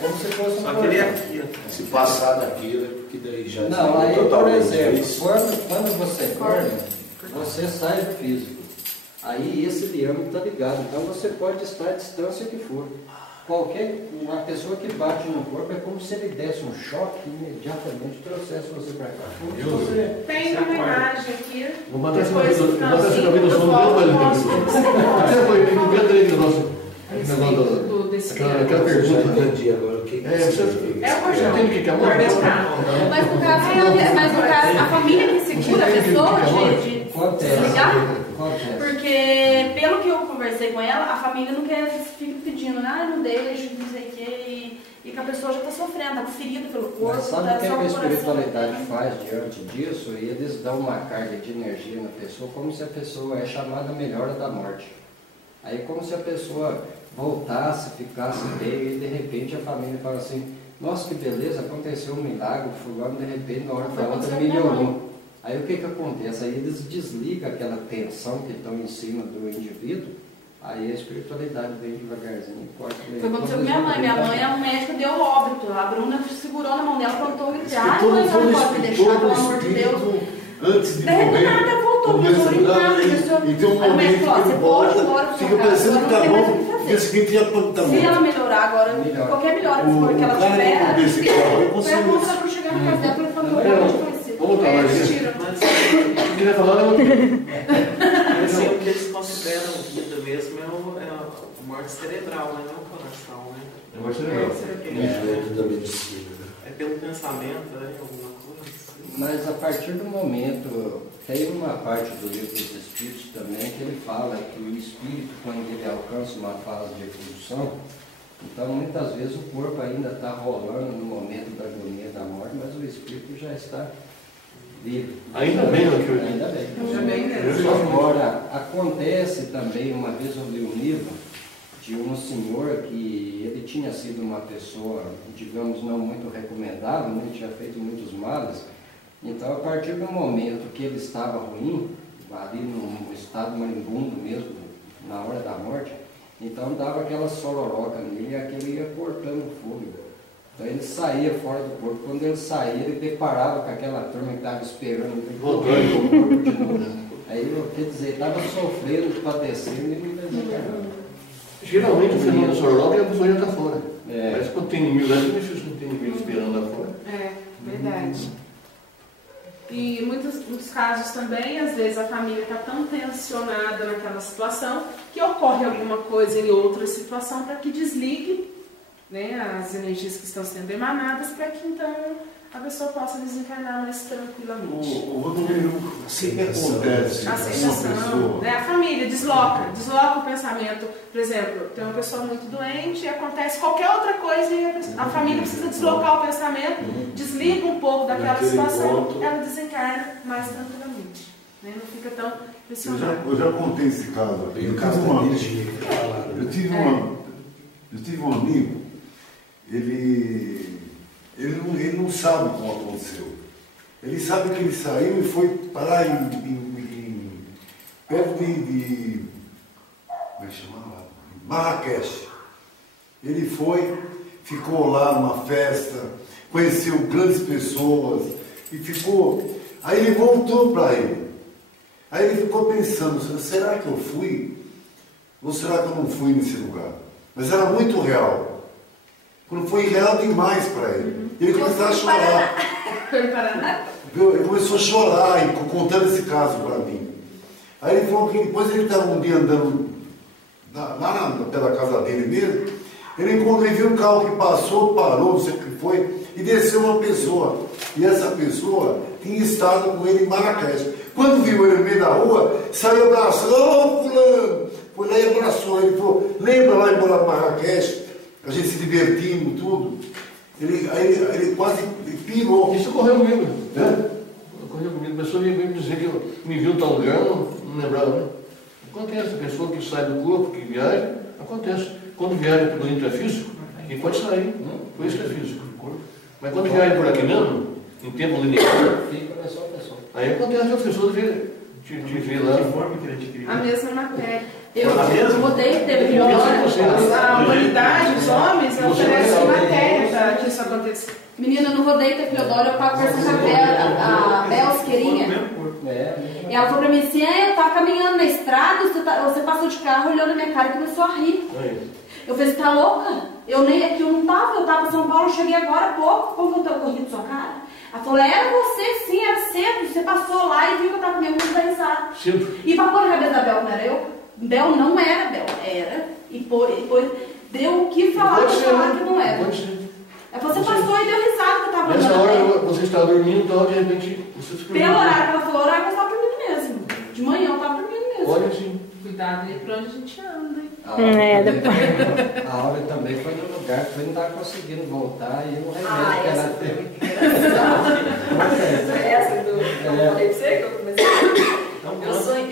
Como se fosse um portão. Aqui, se passar daquilo, porque daí já... Não, aí, por exemplo, quando você corre, você sai do físico. Aí esse diâmetro está ligado. Então você pode estar à distância que for. Uma pessoa que bate no corpo é como se ele desse um choque e imediatamente trouxesse você para cá. Tem uma imagem aqui. Vou matar esse navio do som do meu pai. Até foi no meio do nosso. Aquela pergunta. Entendi agora o que é o colchão. Mas no caso, a família que segura a pessoa de desligar? Porque, pelo que eu conversei com ela, a família não quer, fica pedindo, não deixa, não sei o quê, e que a pessoa já está sofrendo, está ferida pelo corpo. Mas sabe o que a espiritualidade faz diante disso? E eles dão uma carga de energia na pessoa, como se a pessoa é chamada melhora da morte. Aí como se a pessoa voltasse, ficasse bem, e de repente a família fala assim, nossa, que beleza, aconteceu um milagre, fulano de repente na hora da outra melhorou. Aí o que acontece? Aí eles desligam aquela tensão que estão em cima do indivíduo, aí a espiritualidade vem devagarzinho e corta. Foi como aconteceu com minha mãe. Minha mãe, a médica deu óbito. A Bruna segurou na mão dela, plantou e disse, mãe, não pode me deixar, pelo amor de Deus. Antes de morrer, nada, voltou, voltou em casa. E tem um momento que ele volta, fica parecendo que tá bom, e esse aqui já tá bom. Se ela melhorar agora, qualquer melhora que for que ela tiver, foi a conta ela por chegar na casa dela, ele falou que eu não conheci. Vamos lá, mas eu queria falar o que eles consideram vida mesmo é a morte cerebral, né? Não o coração, né? É a morte cerebral. É pelo pensamento, né? Alguma coisa. Mas a partir do momento, tem uma parte do livro dos Espíritos também que ele fala que o espírito, quando ele alcança uma fase de evolução, então muitas vezes o corpo ainda está rolando no momento da agonia da morte, mas o espírito já está livre. Ainda bem, não que eu... Ainda bem. Ainda bem. Agora, acontece também, uma vez eu li um livro de um senhor que ele tinha sido uma pessoa, digamos, não muito recomendável, né? Tinha feito muitos males. Então, a partir do momento que ele estava ruim, ali num estado moribundo mesmo, na hora da morte, então dava aquela sororoca nele e aquele ia cortando o fôlego. Então ele saía fora do corpo. Quando ele saía, ele deparava com aquela turma que estava esperando ele voltar o corpo de novo. Aí, quer dizer, estava sofrendo, padecendo e não desencarnava. Geralmente o fenômeno sororoca é a pessoa já está fora. Mas quando tem inimigo, é difícil não tem inimigo esperando lá fora. É, verdade. E em muitos casos também, às vezes a família está tão tensionada naquela situação que ocorre alguma coisa em outra situação para que desligue, né, as energias que estão sendo emanadas para que então a pessoa possa desencarnar mais tranquilamente. O que acontece a aceitação, né? A família desloca o pensamento. Por exemplo, tem uma pessoa muito doente e acontece qualquer outra coisa e a família precisa deslocar o pensamento, desliga um pouco daquela situação, ela desencarna mais tranquilamente, né? Não fica tão pressionada. Eu já contei esse caso. Eu tive um amigo, ele não sabe como aconteceu. Ele sabe que ele saiu e foi parar perto de como é que chamava? Marrakech. Ele foi, ficou lá numa festa, conheceu grandes pessoas e ficou. Aí ele voltou para ele. Aí ele ficou pensando, será que eu fui? Ou será que eu não fui nesse lugar? Mas era muito real. Quando foi real demais para ele. Ele começou a chorar. Foi no Paraná? Ele começou a chorar, e contando esse caso para mim. Aí ele falou que depois ele estava um dia andando lá pela casa dele mesmo. Ele viu um carro que passou, parou, não sei o que foi, e desceu uma pessoa. E essa pessoa tinha estado com ele em Marrakech. Quando viu ele no meio da rua, saiu abraçando, ô fulano! Foi lá e abraçou. Ele falou, lembra lá em Marrakech? A gente se divertindo, tudo. Ele quase pirou. Isso ocorreu comigo. Ocorreu comigo. A pessoa me dizer que me viu em tal lugar, não lembrava. Né? Acontece. A pessoa que sai do corpo, que viaja, acontece. Quando viaja pelo intrafísico, ele pode sair. Por isso que é físico. Mas quando viaja por aqui mesmo, em tempo linear, aí acontece a pessoa te ver lá. A mesma matéria. Eu mudei, teve a humanidade, os homens, oferecem matéria acontecer. Menina, no rodeio da Teodoro, eu tava conversando com a Bel Siqueirinha. E ela falou pra mim assim, eu tava caminhando na estrada, você passou de carro, olhou na minha cara e começou a rir. Eu falei, você tá louca? Eu não tava, eu tava em São Paulo, eu cheguei agora há pouco, como que eu corri de sua cara? Ela falou, era você sim, era cedo, você passou lá e viu que eu tava comigo muito risada. E pra pôr na cabeça da Bel, não era eu? Bel não era Bel, era. E depois deu o que falar pra falar que não era. Ela falou, você passou e deu risada que eu tava nessa hora você estava dormindo, então de repente você se pelo horário que ela falou, horário eu estava dormindo mesmo. De manhã eu estava dormindo mesmo. Olha sim. Cuidado aí pra onde a gente anda, hein? A Aura também foi no lugar que não estava conseguindo voltar e o remédio que ela teve. Essa do eu falei pra você que eu comecei.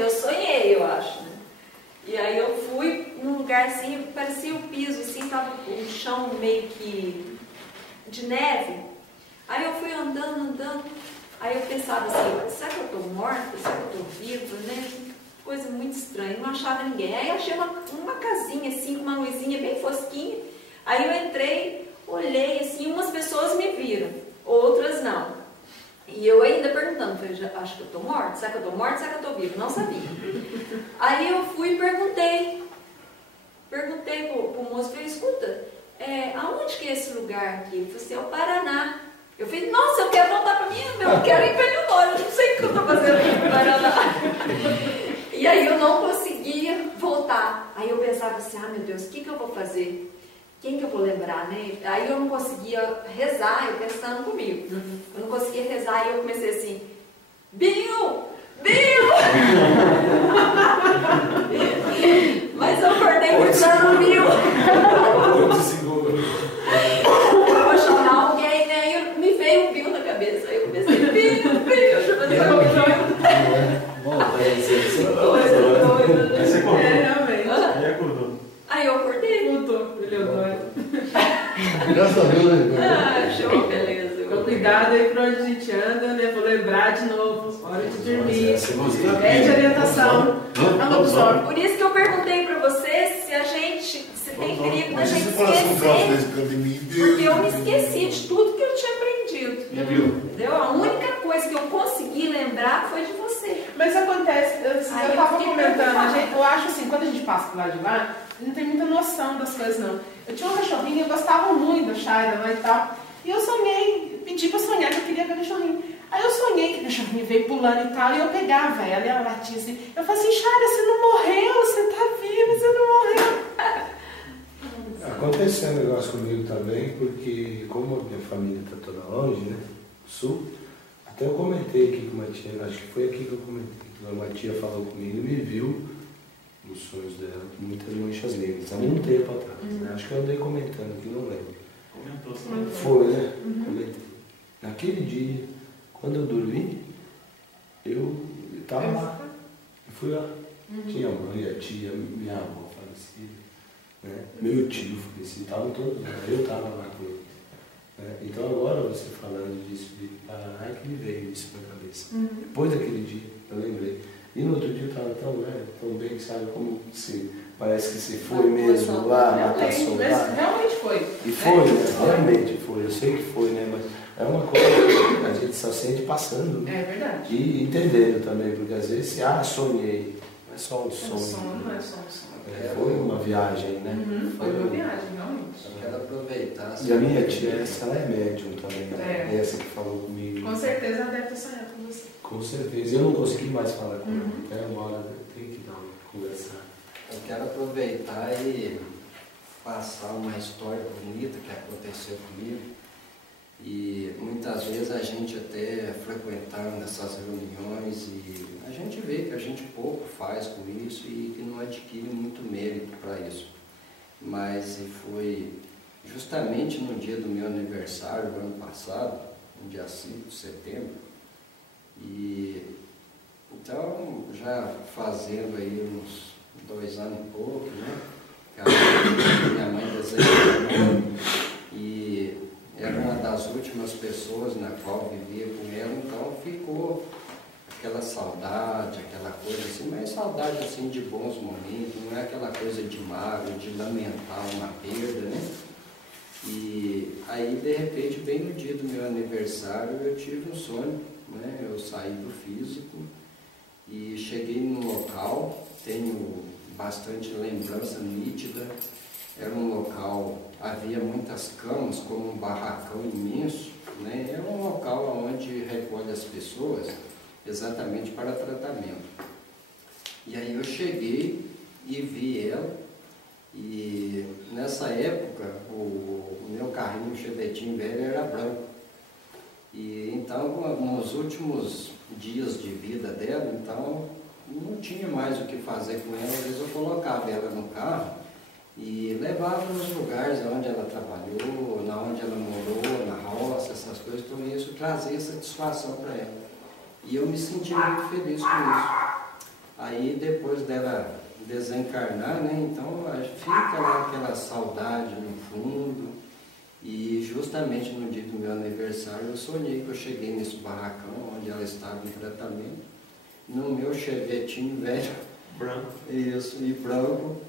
Eu sonhei, eu acho, né? E aí eu fui num lugar assim, parecia o piso, assim, tava o chão meio que de neve. Aí eu fui andando, aí eu pensava assim, será que eu tô morta? Será que eu tô viva, né? Coisa muito estranha, não achava ninguém. Aí eu achei uma casinha assim, com uma luzinha bem fosquinha. Aí eu entrei, olhei assim, umas pessoas me viram, outras não. E eu ainda perguntando, falei, acho que eu tô morta? Será que eu tô morta? Será que eu tô viva? Não sabia. Aí eu fui e perguntei pro moço, falei, escuta, aonde que é esse lugar aqui? Ele falou assim, é o Paraná. Eu falei, nossa, eu quero voltar pra minha, eu quero ir pra Eleonora, eu não sei o que eu tô fazendo aqui no Paraná. E aí eu não conseguia voltar. Aí eu pensava assim, meu Deus, o que eu vou fazer? Quem que eu vou lembrar, né? Aí eu não conseguia rezar, eu pensando comigo. Eu não conseguia rezar e eu comecei assim, Bill! Mas eu acordei gritando Bill. Eu vou chamar alguém, né? E me veio o Bill na cabeça. Aí eu comecei, Bill, eu já fazia doido. Você acordou? Realmente. Aí acordou. Aí eu acordei. Acordou, Eleonora. Graças a Deus, né? Show, beleza. Com cuidado aí pra onde a gente anda, né? Vou lembrar de novo, hora de dormir. Pede orientação. Por isso que eu perguntei pra você se tem perigo da gente esquecer. Porque eu me esqueci de tudo que eu tinha aprendido. Entendeu? A única coisa que eu consegui lembrar foi de você. Mas acontece, eu estava comentando, eu acho assim, quando a gente passa por lá de lá, não tem muita noção das coisas não. Eu tinha uma cachorrinha, eu gostava muito da Shaira lá e tal, e eu sonhei, pedi pra sonhar que eu queria ver a cachorrinha. Aí eu sonhei que a cachorrinha veio pulando e tal, e eu pegava ela e ela latia assim. Eu falei assim, Shaira, você não morreu, você tá viva, você não morreu. Aconteceu um negócio comigo também, porque como a minha família está toda longe, né, no sul, até eu comentei aqui com uma tia, acho que foi aqui que eu comentei, que uma tia falou comigo e me viu nos sonhos dela com muitas manchas negras, há um tempo atrás, né? Acho que eu andei comentando aqui, não lembro. Comentou sim. Foi, né? Comentei. Naquele dia, quando eu dormi, eu estava lá, eu fui lá, tinha a mãe, a tia, minha avó falecida. Né? Meu tio falecido, estavam todos lá, eu estava lá com ele. Né? Então agora você falando disso de Paraná, é que me veio isso na cabeça. Depois daquele dia, eu lembrei. E no outro dia eu estava tão bem, sabe, como se parece que se foi mesmo lá, matar soldado. Realmente foi. E foi, né? Realmente foi, eu sei que foi, né? Mas é uma coisa que a gente só sente passando. Né? É verdade. E entendendo também, porque às vezes, sonhei. Não é só um sonho. Não é só um sonho. Foi uma viagem, né? Foi uma viagem, realmente. Eu quero aproveitar. E a minha tia, ela é médium também, É. essa que falou comigo. Com certeza ela deve ter sonhado com você. Com certeza. Eu não consegui mais falar com ela. Até agora eu tenho que dar uma conversar. Eu quero aproveitar e passar uma história bonita que aconteceu comigo. E muitas vezes a gente até frequentando essas reuniões e a gente vê que a gente pouco faz com isso e que não adquire muito mérito para isso. Mas foi justamente no dia do meu aniversário, no ano passado, no dia 5 de setembro, e então já fazendo aí uns 2 anos e pouco, né? Minha mãe desejou e era uma das últimas pessoas na qual vivia com ela, então ficou aquela saudade, aquela coisa assim, mas saudade assim de bons momentos, não é aquela coisa de mágoa, de lamentar uma perda, né? E aí, de repente, bem no dia do meu aniversário, eu tive um sonho, né? Eu saí do físico e cheguei num local, tenho bastante lembrança nítida. Era um local, havia muitas camas, como um barracão imenso, né? É um local onde recolhe as pessoas exatamente para tratamento. E aí eu cheguei e vi ela, e nessa época o meu carrinho chevetinho velho era branco. E então, nos últimos dias de vida dela, então não tinha mais o que fazer com ela. Às vezes eu colocava ela no carro e levava nos lugares onde ela trabalhou, na onde ela morou, na roça, essas coisas. Então isso trazia satisfação para ela. E eu me senti muito feliz com isso. Aí depois dela desencarnar, né, então fica lá aquela saudade no fundo. E justamente no dia do meu aniversário eu sonhei que eu cheguei nesse barracão onde ela estava em tratamento, no meu chevetinho velho, branco. isso, e branco,